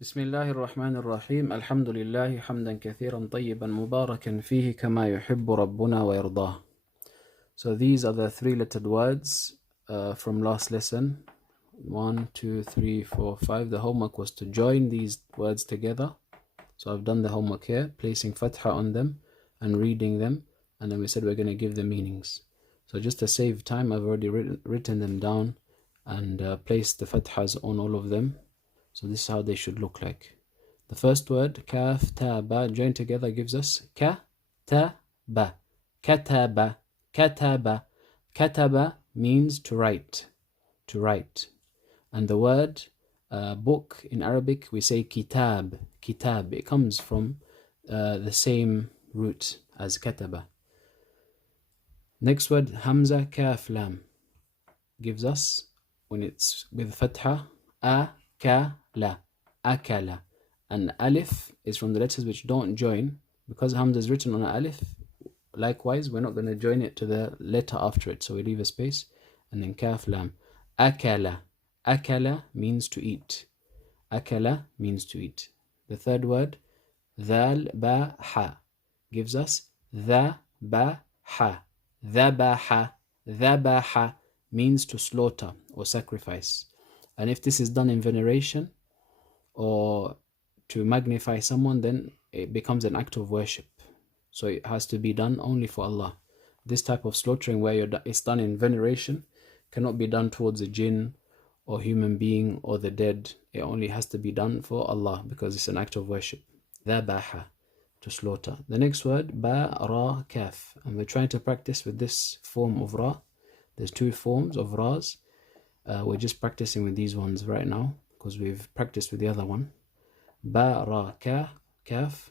بسم الله الرحمن الرحيم الحمد لله حمدا كثيرا طيبا مباركا فيه كما يحب ربنا ويرضاه. So these are the three-lettered words from last lesson. 1, 2, 3, 4, 5. The homework was to join these words together. So I've done the homework here, placing fatha on them and reading them, and then we said we're going to give the meanings. So just to save time, I've already written them down and placed the fathas on all of them. So this is how they should look like. The first word, kaf, ta, ba, joined together gives us ka, ta, ba. Kataba, kataba. Kataba means to write, to write. And the word book in Arabic, we say kitab, kitab. It comes from the same root as kataba. Next word, hamza, kaf, lam, gives us, when it's with fatha, akala, akala. And alif is from the letters which don't join. Because hamza is written on an alif, likewise, we're not going to join it to the letter after it. So we leave a space, and then kaf, lam. Akala. Akala means to eat. Akala means to eat. The third word, dhal, ba, ha, gives us dha, ba, ha. Dhabaha. Dhabaha means to slaughter or sacrifice. And if this is done in veneration or to magnify someone, then it becomes an act of worship. So it has to be done only for Allah. This type of slaughtering where it's done in veneration cannot be done towards a jinn or human being or the dead. It only has to be done for Allah because it's an act of worship. Dhabaha, to slaughter. The next word, ba, ra, kaf. And we're trying to practice with this form of ra. There's two forms of ras. We're just practicing with these ones right now because we've practiced with the other one. Ba, ra, ka, kaf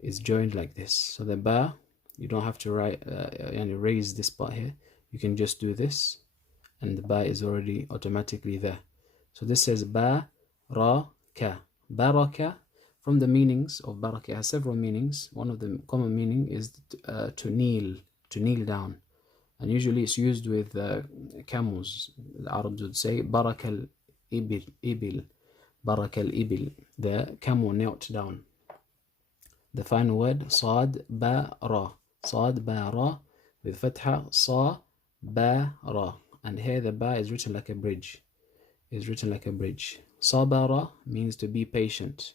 is joined like this. So the ba, you don't have to write and raise this part here. You can just do this, and the ba is already automatically there. So this says ba, ra, ka. Baraka, from the meanings of baraka, it has several meanings. One of the common meaning is to kneel down. And usually it's used with camels. The Arabs would say barakal ibil, barakal ibil. The camel knelt down. The final word, sad, ba, ra. Sad, ba, ra, with fatha, sa, ba, ra. And here the ba is written like a bridge. Is written like a bridge. Sabara means to be patient,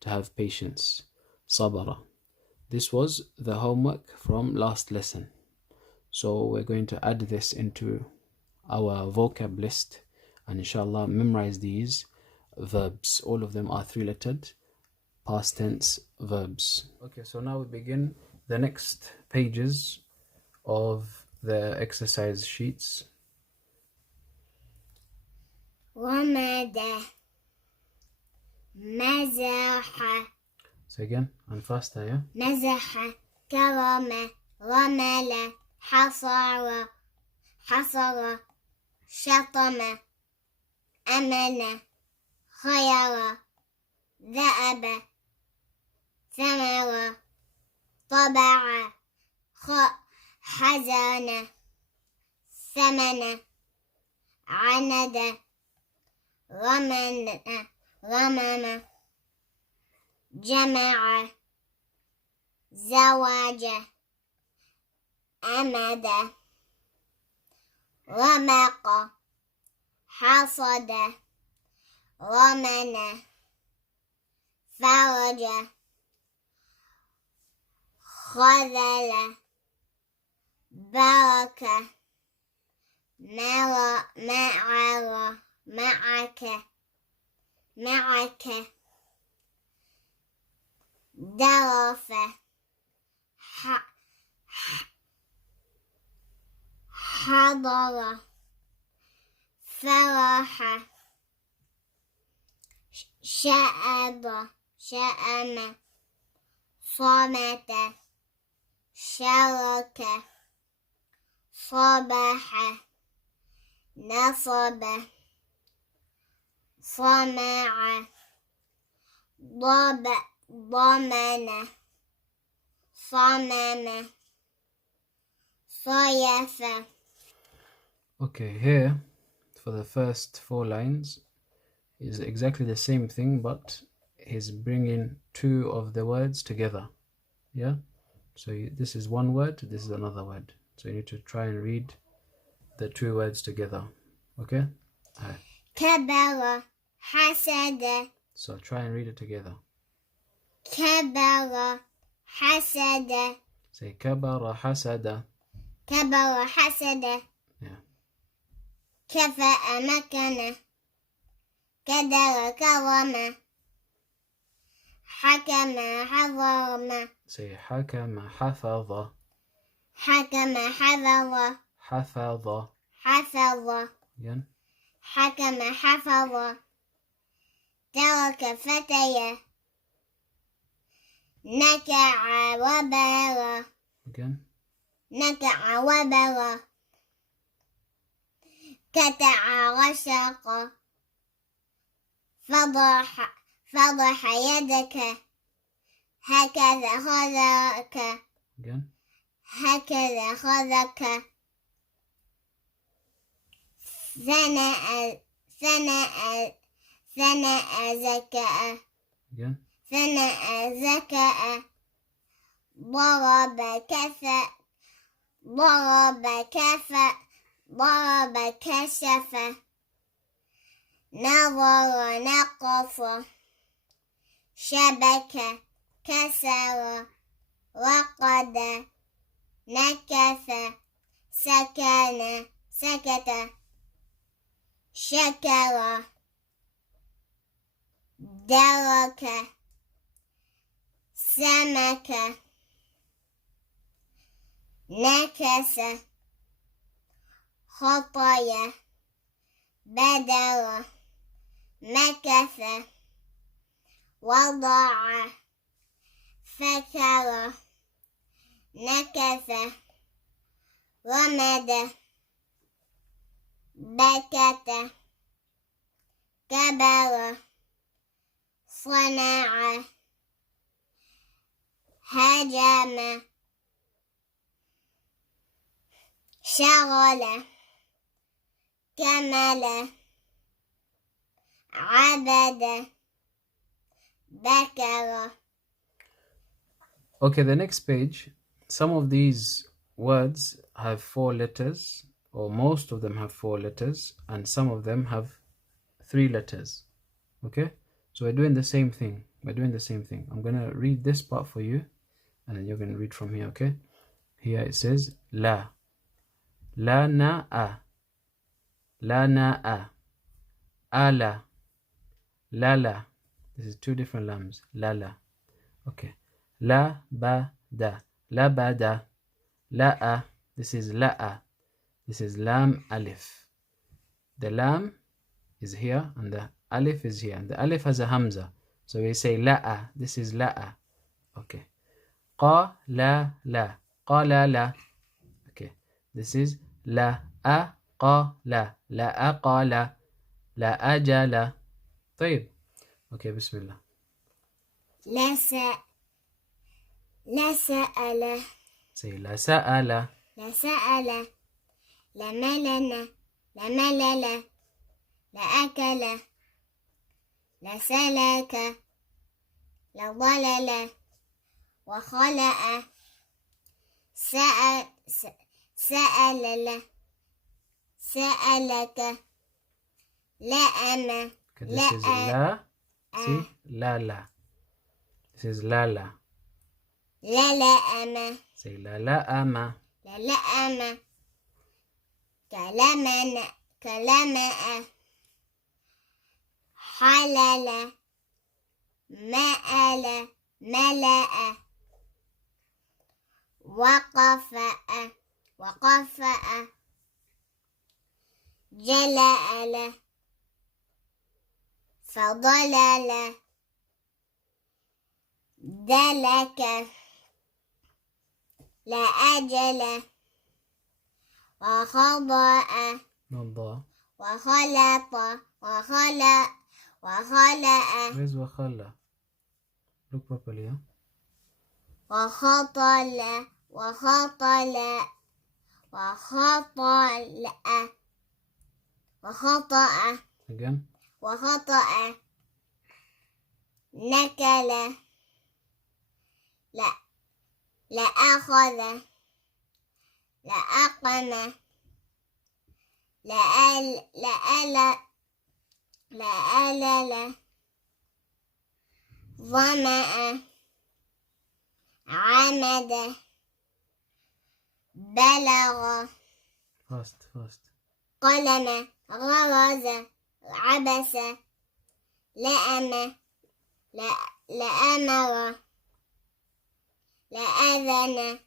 to have patience. Sabara. This was the homework from last lesson. So we're going to add this into our vocab list and inshallah memorize these verbs. All of them are three-lettered past tense verbs. Okay, so now we begin the next pages of the exercise sheets. Ramada, mazaha. So again, and faster, yeah? Mazaha, karama, ramala, حصر حصر شطم أمن خير ذأب ثمر طبع حزن ثمن عند غمم جمع زواج أمد رمق حصد رمن فرج خذل برك معر معك درف حضر فرح شأب شأم صمت شرك صبح نصب صمع ضمن صمم صيف. Okay, here for the first 4 lines, is exactly the same thing, but he's bringing two of the words together. Yeah, so this is one word, this is another word, so you need to try and read the two words together. Okay. كبر حسد. So try and read it together. كبر حسد. Say كبر حسد. كبر حسد. Yeah. كفأ مكنه. كدر كرم. حكم حضرم. Say حكم حفظ. حكم حفظ. حفظ. حفظ. Again. حكم حفظ. ترك فتي. نكع وبر. Again. نكع وبر. كتع غشق. فضح يدك. هكذا خذك. Again. هكذا خذك. ثنأ زكأ. Again. ثنأ زكأ. ضرب كفأ. ضرب كفأ. ضرب كشف. نظر نقص. شبك كسر. رقد نكث. سكن سكت. شكر. درك. سمك. نكس. خطي. بدر. مكث. وضع. فكر. نكث. رمد. بكت. كبر. صنع. هجم. شغل. كمل. عبد. بكر. Okay, the next page, some of these words have 4 letters, or most of them have 4 letters, and some of them have 3 letters. Okay, so we're doing the same thing. I'm gonna read this part for you, and then you're gonna read from here. Okay, here it says la. La na a. La na a. Ala. Lala. This is 2 different lams. Lala. Okay. La ba da. La ba da. La a. This is la a. This is lam alif. The lam is here and the alif is here. And the alif has a hamza. So we say la a. This is la a. Okay. Qa la la. Qa la la. Okay. This is la a qa la. La a qa la. La ajala. طيب. Okay, bismillah. لا سأل. Say la sa'ala. لا سأل. لا ملل. لا ملل. لا أكل. لا سلك. لا ضلل. وخلأ. سأل. سألك. لأم. Okay, this is la. See? La la. This is la la. لا لأم. Say la la ama. لا لأم. كلمأ. حلل. مأل. ملأ. وقفأ. جلأل. فضلل. دلك. لا أجل. وخضأ. نضا. وخلط. وخلأ. Where's wakhala? Look properly, huh? وخطل. وخطأ. Again. وخطأ نكل لأخذ لأقم لألل ظمأ عمد بلغ fast قلم غرز عبس لأمر لأذن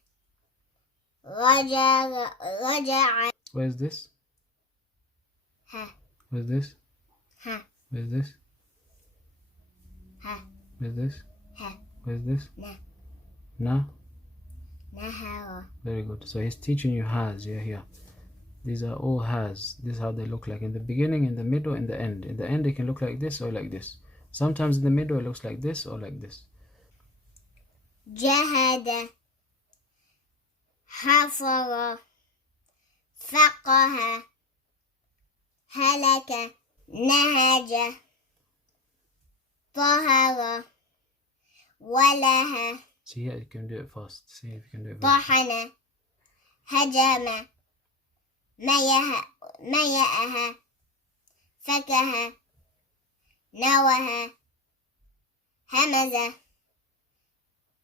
رجع Where's this? ها Where's this? ها Where's this? ها Where's this? ها Where's this? نا Na? نهر. Very good. So he's teaching you has. Yeah, here. These are all has. This is how they look like in the beginning, in the middle, in the end. In the end, it can look like this or like this. Sometimes in the middle, it looks like this or like this. جهد حفر فقه هلك نهج طهر وله See here, you can do it fast. See if you can do it fast. طحن هجم ميأها فكه نوه همز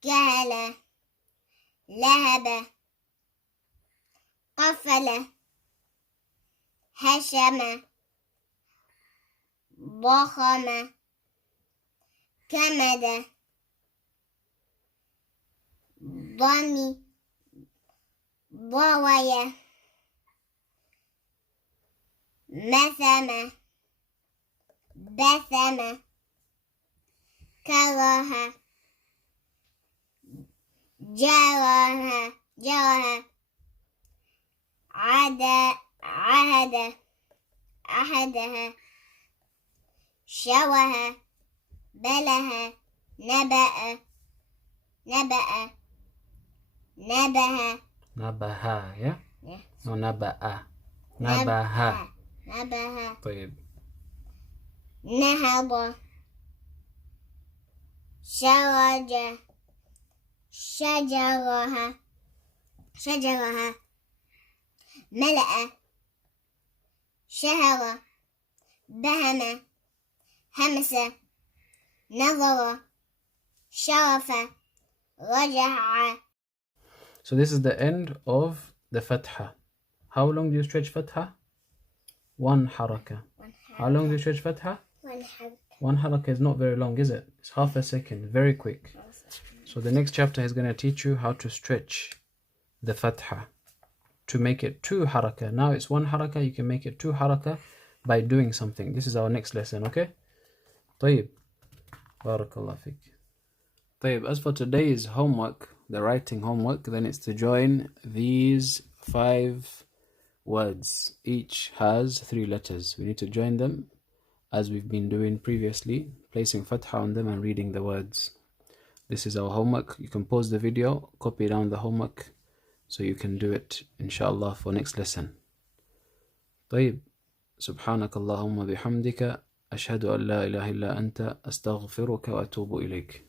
كهل لهب قفل هشم ضخم كمد ضوي مثم بثم كره جره عهد أحدها شوه بله نبأ نبه Nabaha, yeah? Yeah. No, naba'a. Nabaha. نبه طيب. نهض شجرها ملأ شهر بهم همس نظر شرف رجع. So this is the end of the fatha. How long do you stretch fatha? One haraka. How long do you stretch fatha? One haraka is not very long, is it? It's half a second, very quick. So the next chapter is going to teach you how to stretch the fatha to make it two haraka. Now it's one haraka, you can make it two haraka by doing something. This is our next lesson, okay? طيب. Barakallah fik. طيب, as for today's homework, the writing homework, then it's to join these 5 words. Each has 3 letters. We need to join them as we've been doing previously, placing fatha on them and reading the words. This is our homework. You can pause the video, copy down the homework so you can do it inshallah for next lesson. طيب. سبحانك اللهم بحمدك أشهد أن لا إله إلا أنت أستغفرك وأتوب إليك.